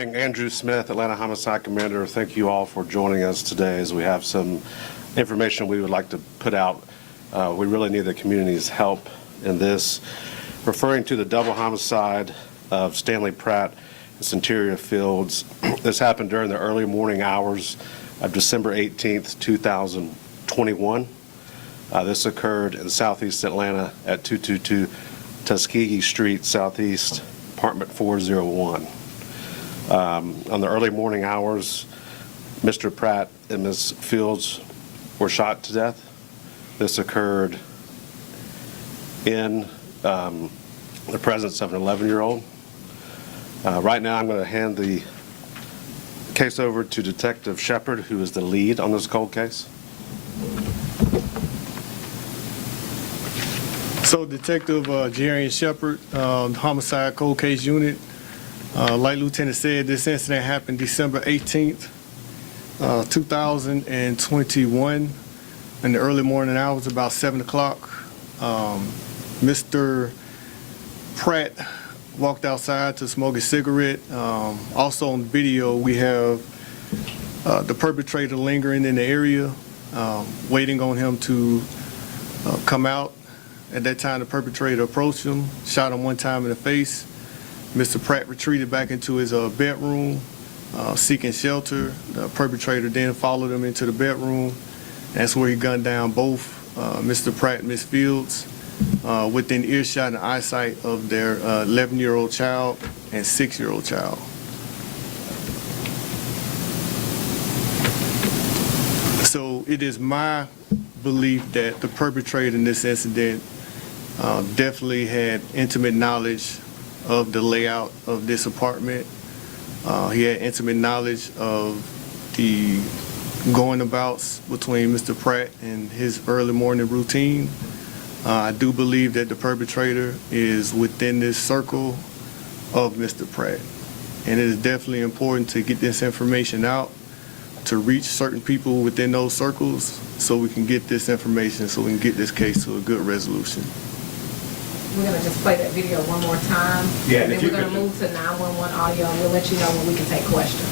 morning. Andrew Smith, Atlanta Homicide Commander. Thank you all for joining us today as we have some information we would like to put out. We really need the community's help in this. Referring to the double homicide of Stanley Pratt and Centeria Fields. This happened during the early morning hours of December 18th, 2021. This occurred in southeast Atlanta at 222 Tuskegee Street, Southeast, apartment 401. On the early morning hours, Mr. Pratt and Ms. Fields were shot to death. This occurred in the presence of an 11-year-old. Right now, I'm going to hand the case over to Detective Shepard, who is the lead on this cold case. So, Detective Jarian Shepard, Homicide Cold Case Unit. Like Lieutenant said, this incident happened December 18th, 2021, in the early morning hours, about 7 o'clock. Mr. Pratt walked outside to smoke a cigarette. Also on the video, we have the perpetrator lingering in the area, waiting on him to come out. At that time, the perpetrator approached him, shot him one time in the face. Mr. Pratt retreated back into his bedroom, seeking shelter. The perpetrator then followed him into the bedroom. That's where he gunned down both Mr. Pratt and Ms. Fields within earshot and eyesight of their 11-year-old child and 6-year-old child. So it is my belief that the perpetrator in this incident definitely had intimate knowledge of the layout of this apartment. He had intimate knowledge of the going abouts between Mr. Pratt and his early morning routine. I do believe that the perpetrator is within this circle of Mr. Pratt. And it is definitely important to get this information out, to reach certain people within those circles so we can get this information, so we can get this case to a good resolution. We're going to just play that video one more time. Yeah, and then we're going to move to 911 audio, and we'll let you know when we can take questions.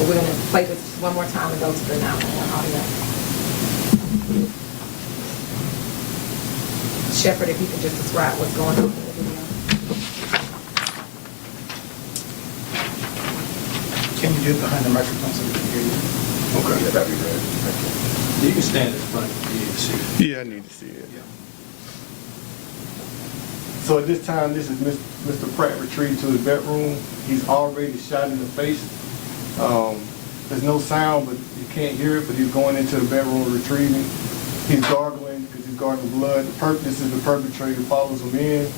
But we're going to play this one more time and go to the 911 audio. Shepard, if you can just describe what's going on in the video. Can you get behind the microphone so we can hear you? Okay. Yeah, that'd be great. Thank you. You can stand in front of you to see it. Yeah, I need to see it. Yeah. So at this time, this is Mr. Pratt retreating to his bedroom. He's already shot in the face. There's no sound, but you can't hear it, but he's going into the bedroom retrieving. He's gargling because he's gargling blood. This is the perpetrator who follows him in.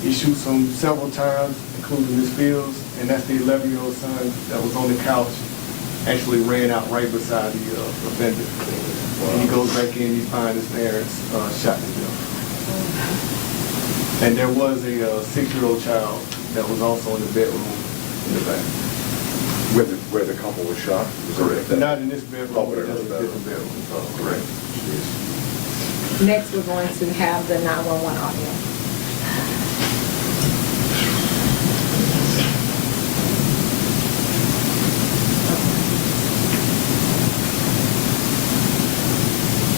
He shoots him several times, including Ms. Fields, and that's the 11-year-old son that was on the couch, actually ran out right beside the offender. And he goes back in, he finds his parents shot to death. And there was a 6-year-old child that was also in the bedroom in the back. Where the couple was shot? Correct. Not in this bedroom, Oh, but but that's a another different bedroom. Correct. Next, we're going to have the 911 audio.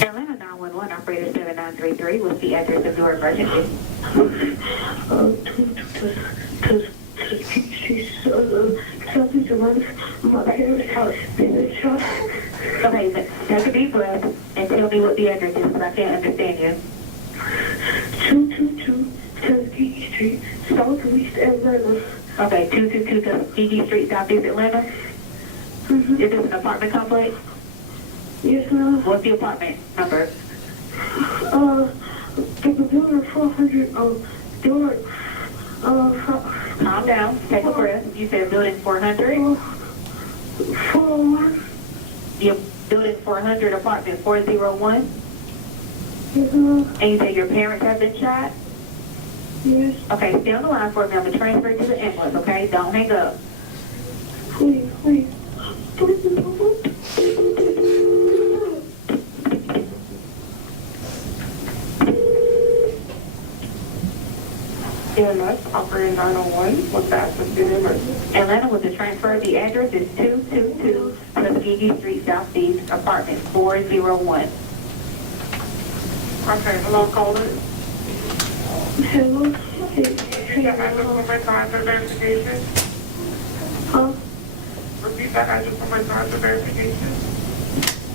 Atlanta 911 operator 7933, what's the address of your emergency? Southeast Atlanta, my parents' house been shot. Okay, take a deep breath and tell me what the address is, because I can't understand you. 222 Tuskegee Street, Southeast Atlanta. Okay, 222 Tuskegee Street, Southeast Atlanta? Mm-hmm. Is this an apartment complex? Yes, ma'am. What's the apartment number? The building 400, Calm down, take a breath. You said building 400? 401. Your building 400, apartment 401? Yes, ma'am. And you said your parents have been shot? Yes. Okay, stay on the line for me. I'm going to transfer you to the ambulance, okay? Don't hang up. Please, please. EMS, operator 901, what's the address of the emergency? Atlanta with the transfer, the address is 222 Tuskegee Street Southeast, apartment 401. Okay, hello, caller. Hello? Repeat that address one more time for verification. Huh? Repeat that address one more time for verification.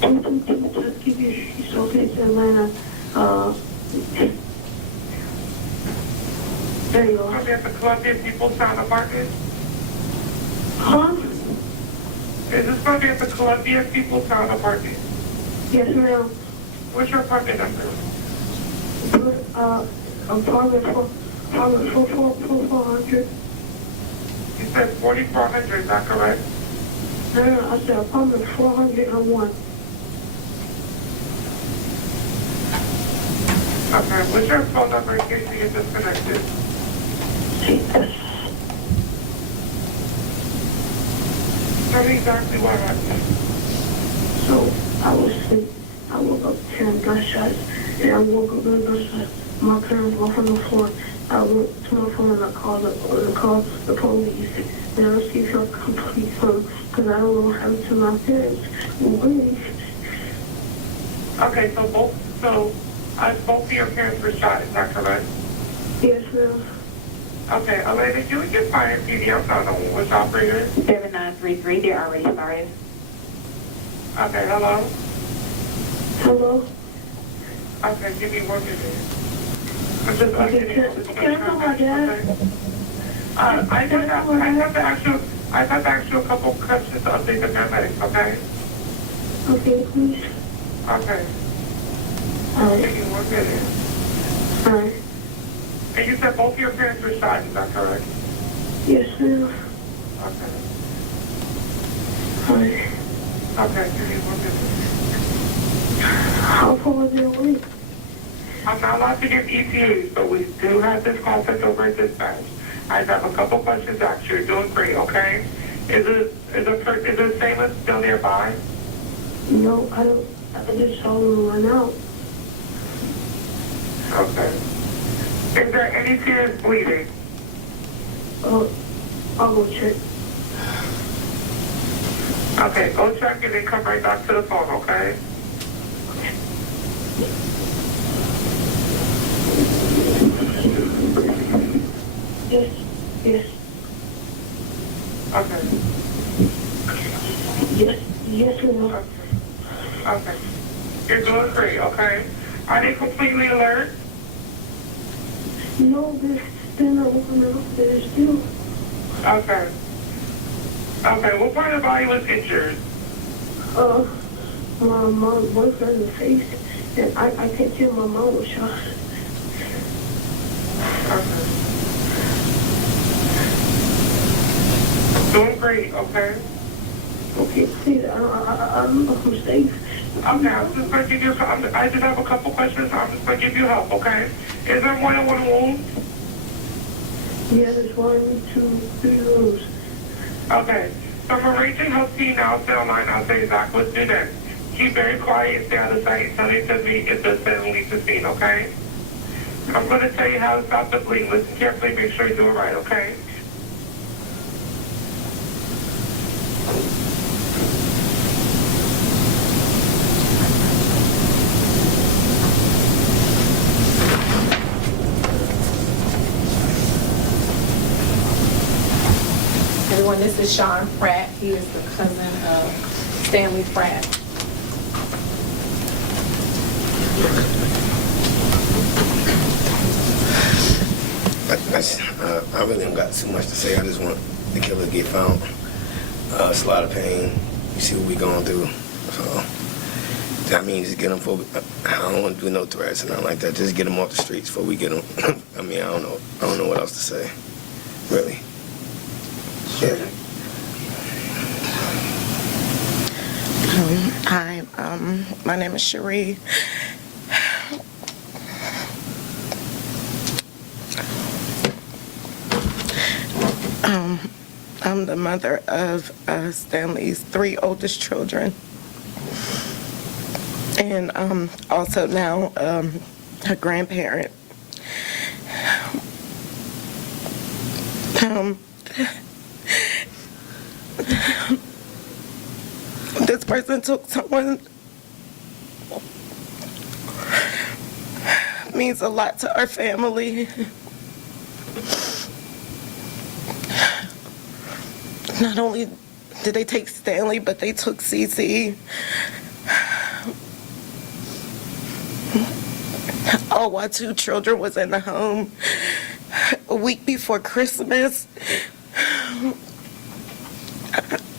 222 Tuskegee Street, Southeast Atlanta. There you Are are. we at the Columbia People's Town Apartment? Huh? Is this going to be at the Columbia People's Town Apartment? Yes, ma'am. What's your apartment number? Apartment 400. You said 4400, is that correct? No, I said apartment 401. Okay, what's your phone number in case you get disconnected? Tell me exactly what happened. So I was asleep. I woke up hearing gunshots, and I woke up hearing gunshots. My parents were on the floor. I went to my phone and I called the police. And I received help complete from because I don't know what happened to my parents. Okay, so both of your parents were shot, is that correct? Yes, ma'am. Okay, Elena, can we get fire PD? I'm not on which operator. 7933, they're already started. Okay, hello? Hello? Okay, give me 1 minute. I'm just asking. Can I call my dad? I have to ask you a couple questions to update the paramedics, okay? Okay, please. Okay. Alright. Give me 1 minute. Alright. And you said both your parents were shot, is that correct? Yes, ma'am. Okay. Alright. Okay, give me 1 minute. How far is it away? I'm not allowed to give ETAs, but we do have this call sent over at dispatch. I just have a couple questions to ask you. You're doing great, okay? Is the Salem still nearby? No, I don't. I just saw him run out. Okay. Is there any serious bleeding? I'll go check. Okay, go check and then come right back to the phone, okay? Yes, yes, Okay. yes, ma'am. Okay. You're doing great, okay? Are they completely alert? No, they're not looking out. They're still. Okay. Okay, what part of the body was injured? My boyfriend in the face, and I can't tell my mom was shot. Okay. Doing great, okay? Okay, please, I don't know if I'm safe. Okay, I'm just going to give you, I just have a couple questions. I'm just going to give you help, okay? Is there more than one wound? Yeah, there's 1, 2, 3 rooms. Okay. So I'm arranging help team now, cell line. I'll say exactly what to do next. Keep very quiet, stay out of sight, something to me if the sudden leaves the scene, okay? I'm going to tell you how to stop the bleeding. Listen carefully, make sure you do it right, okay? Everyone, this is Sean Pratt. He is the cousin of Stanley Pratt. I really don't got too much to say. I just want the killer to get found. It's a lot of pain. You see what we going through. So, I mean, just get them for. I don't want to do no threats and nothing like that. Just get them off the streets before we get them. I mean, I don't know what else to say. Really. Yeah. Hi, my name is Cherie. I'm the mother of Stanley's 3 oldest children, and also now a grandparent. This person took someone means a lot to our family. Not only did they take Stanley, but they took CC. All while 2 children was in the home. A week before Christmas,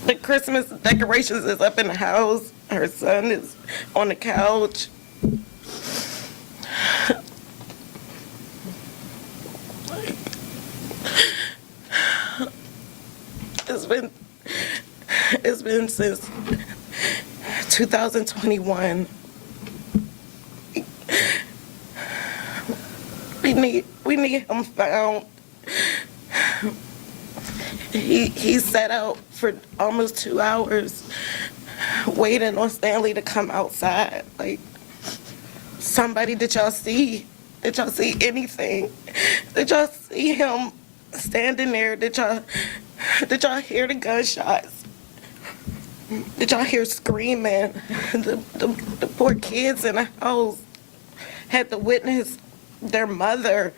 the Christmas decorations is up in the house. Her son is on the couch. It's been since 2021. We need him found. He sat out for almost 2 hours waiting on Stanley to come outside. Like, somebody, did y'all see anything? Did y'all see him standing there? Did y'all hear the gunshots? Did y'all hear screaming? The poor kids in the house had to witness their mother.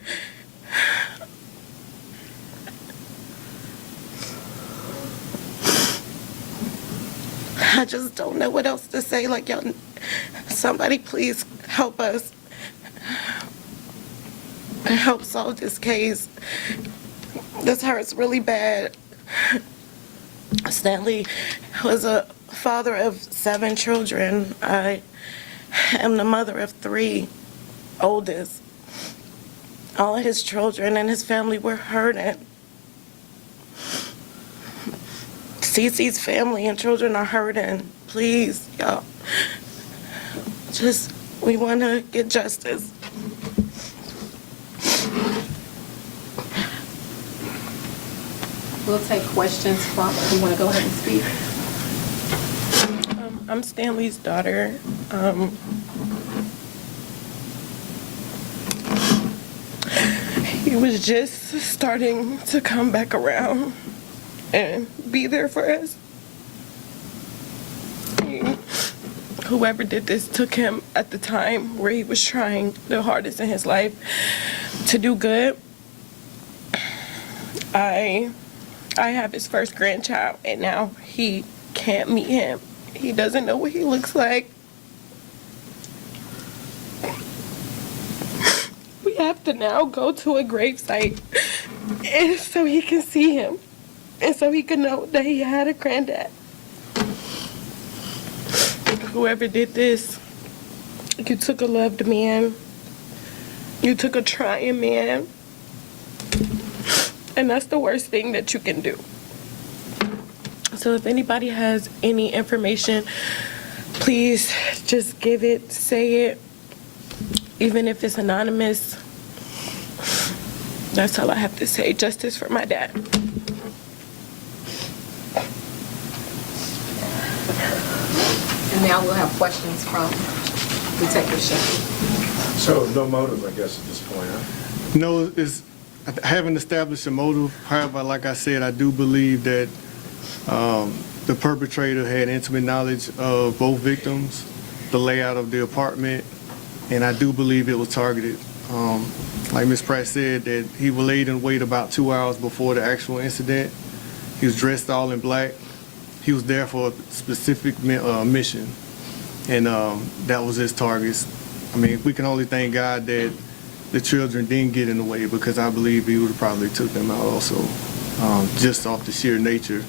I just don't know what else to say. Like, y'all, somebody please help us. Help solve this case. This hurts really bad. Stanley was a father of 7 children. I am the mother of 3, oldest. All of his children and his family were hurting. Cece's family and children are hurting. Please, y'all. We want to get justice. We'll take questions from, you want to go ahead and speak? I'm Stanley's daughter. He was just starting to come back around and be there for us. Whoever did this took him at the time where he was trying the hardest in his life to do good. I have his first grandchild, and now he can't meet him. He doesn't know what he looks like. We have to now go to a gravesite and so he can see him and so he can know that he had a granddad. Whoever did this, you took a loved man. You took a trying man. And that's the worst thing that you can do. So if anybody has any information, please just give it, say it, even if it's anonymous. That's all I have to say. Justice for my dad. And now we'll have questions from Detective Shepard. So no motive, I guess, at this point, huh? No, I haven't established a motive. However, like I said, I do believe that the perpetrator had intimate knowledge of both victims, the layout of the apartment, and I do believe it was targeted. Like Ms. Pratt said, that he laid in wait about 2 hours before the actual incident. He was dressed all in black. He was there for a specific mission, and that was his targets. I mean, we can only thank God that the children didn't get in the way, because I believe he would have probably took them out also, just off the sheer nature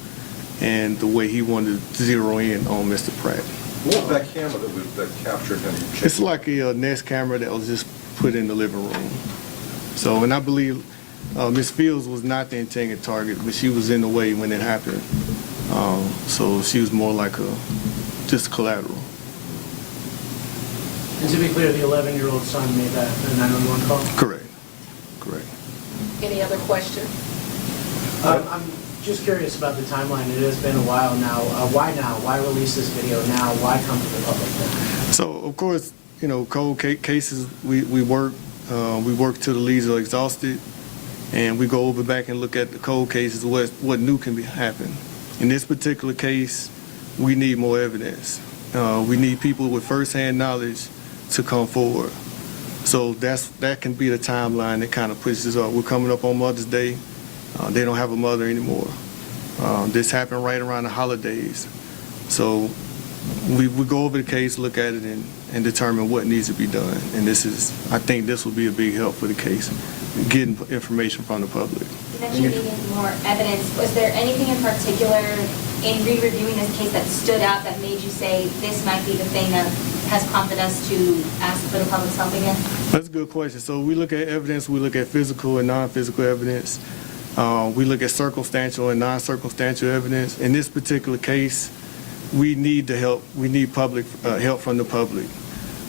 and the way he wanted to zero in on Mr. Pratt. What was that camera that captured him? It's like a Nest camera that was just put in the living room. So, and I believe Ms. Fields was not the intended target, but she was in the way when it happened. So she was more like just collateral. And to be clear, the 11-year-old son made that 911 call? Correct. Correct. Any other questions? I'm just curious about the timeline. It has been a while now. Why now? Why release this video now? Why come to the public now? So, of course, you know, cold cases, we work till the leads are exhausted. and we go over back and look at the cold cases, what new can happen. In this particular case, we need more evidence. We need people with firsthand knowledge to come forward. So that can be the timeline that kind of pushes up. We're coming up on Mother's Day. They don't have a mother anymore. This happened right around the holidays. So we go over the case, look at it, and determine what needs to be done. And I think this will be a big help for the case, getting information from the public. You mentioned needing more evidence. Was there anything in particular in re-reviewing this case that stood out that made you say this might be the thing that has prompted us to ask for the public's help again? That's a good question. So we look at evidence, we look at physical and non-physical evidence. We look at circumstantial and non-circumstantial evidence. In this particular case, we need the help. We need public help from the public.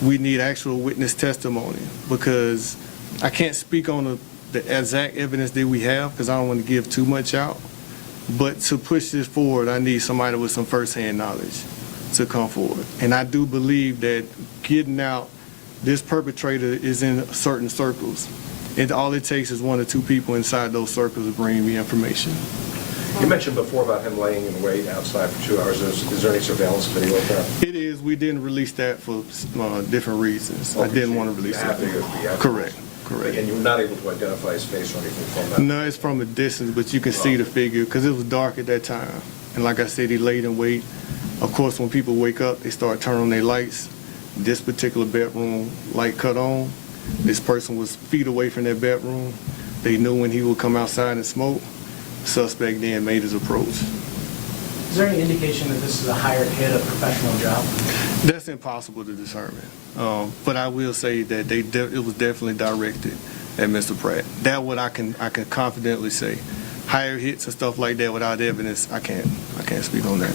We need actual witness testimony because I can't speak on the exact evidence that we have because I don't want to give too much out. But to push this forward, I need somebody with some firsthand knowledge to come forward. And I do believe that getting out, this perpetrator is in certain circles. And all it takes is one or two people inside those circles to bring me information. You mentioned before about him laying in wait outside for 2 hours. Is there any surveillance video of that? It is. We didn't release that for different reasons. I didn't want to release that. Correct. And you were not able to identify his face or anything from that? No, it's from a distance, but you can see the figure because it was dark at that time. And like I said, he laid in wait. Of course, when people wake up, they start turning on their lights. This particular bedroom light cut on. This person was feet away from their bedroom. They knew when he would come outside and smoke. Suspect then made his approach. Is there any indication that this is a hired hit, a professional job? That's impossible to determine. But I will say that it was definitely directed at Mr. Pratt. That what I can confidently say. Higher hits and stuff like that without evidence, I can't speak on that.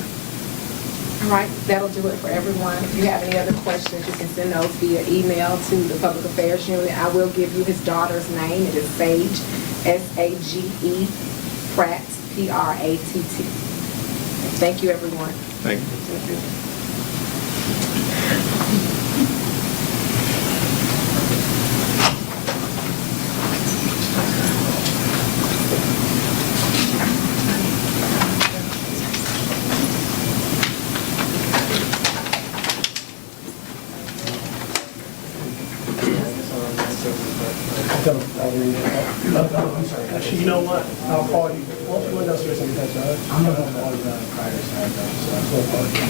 All right, that'll do it for everyone. If you have any other questions, you can send those via email to the Public Affairs Unit. I will give you his daughter's name. It is Sage, S-A-G-E, Pratt, P-R-A-T-T. Thank you, everyone. Thank you. Actually, you know what? I'll call you. Why don't you go downstairs and catch up? I'm not going to call you prior to start, so I'm going to call you.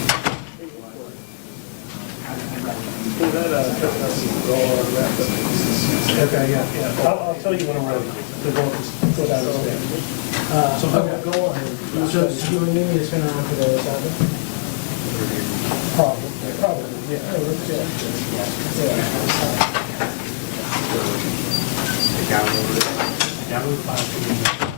Okay, yeah. I'll tell you when I'm ready to go down the stairs. So go on. So you and me is going to run for the Sabbath? Probably, yeah. Download 5.